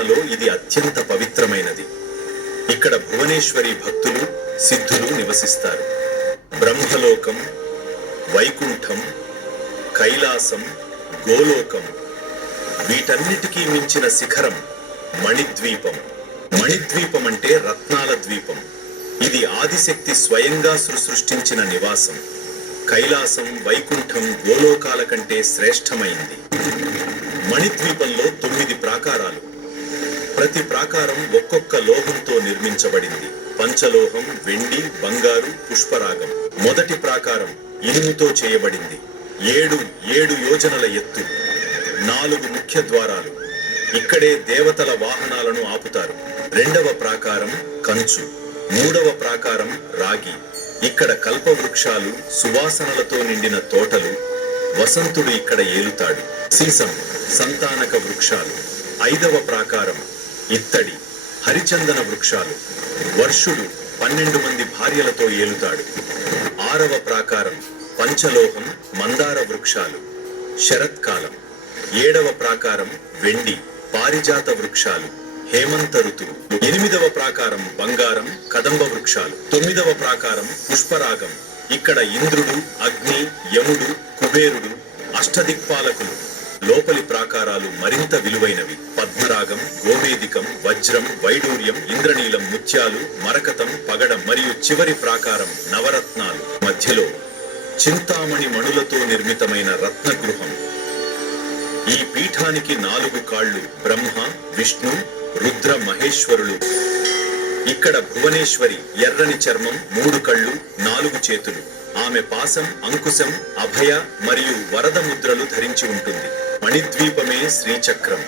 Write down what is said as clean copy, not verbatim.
ఉపాసనలో ఇది అత్యంత పవిత్రమైనది. ఇక్కడ భువనేశ్వరి భక్తులు, సిద్ధులు నివసిస్తారు. బ్రహ్మలోకం, వైకుంఠం, కైలాసం, గోలోకం, వీటన్నిటికీ మించిన శిఖరం మణిద్వీపం. మణిద్వీపం అంటే రత్నాల ద్వీపం. ఇది ఆదిశక్తి స్వయంగా సృష్టించిన నివాసం. కైలాసం, వైకుంఠం గోలోకాల కంటే శ్రేష్టమైంది. మణిద్వీపంలో 9 ప్రాకారాలు. ప్రతి ప్రాకారం ఒక్కొక్క లోహంతో నిర్మించబడింది. పంచలోహం, వెండి, బంగారు, పుష్పరాగం. మొదటి ప్రాకారం ఇనుముతో చేయబడింది. 7 యోజనల ఎత్తు, 4 ముఖ్య ద్వారాలు. ఇక్కడే దేవతల వాహనాలను ఆపుతారు. రెండవ ప్రాకారం కంచు, మూడవ ప్రాకారం రాగి. ఇక్కడ కల్పవృక్షాలు, సువాసనలతో నిండిన తోటలు. వసంతుడు ఇక్కడ ఏలుతాడు. సీసం, సంతానక వృక్షాలు. 5వ ప్రాకారం ఇత్తడి, హరిచందన వృక్షాలు. వర్షుడు 12 మంది భార్యలతో ఏలుతాడు. 6వ ప్రాకారం పంచలోహం, మందార వృక్షాలు. శరత్కాలం. 7వ ప్రాకారం వెండి, పారిజాత వృక్షాలు. హేమంత ఋతువు. 8వ ప్రాకారం బంగారం, కదంబ వృక్షాలు. 9వ ప్రాకారం పుష్పరాగం. ఇక్కడ ఇంద్రుడు, అగ్ని, యముడు, కుబేరుడు, అష్టదిక్పాలకులు. లోపలి ప్రాకారాలు మరింత విలువైనవి. పద్మరాగం, గోమేదికం, వజ్రం, వైడూర్యం, ఇంద్రనీలం, ముత్యాలు, మరకతం, పగడం. మరియు చివరి ప్రాకారం నవరత్నాలు. మధ్యలో చింతామణి మణులతో నిర్మితమైన రత్నగృహం. ఈ పీఠానికి 4 కాళ్ళు. బ్రహ్మ, విష్ణు, రుద్ర, మహేశ్వరులు. ఇక్కడ భువనేశ్వరి ఎర్రని చర్మం, 3 కళ్ళు, 4 చేతులు. ఆమె పాసం, అంకుశం, అభయ మరియు వరద ముద్రలు ధరించి ఉంటుంది. మణిద్వీపమే శ్రీచక్రం.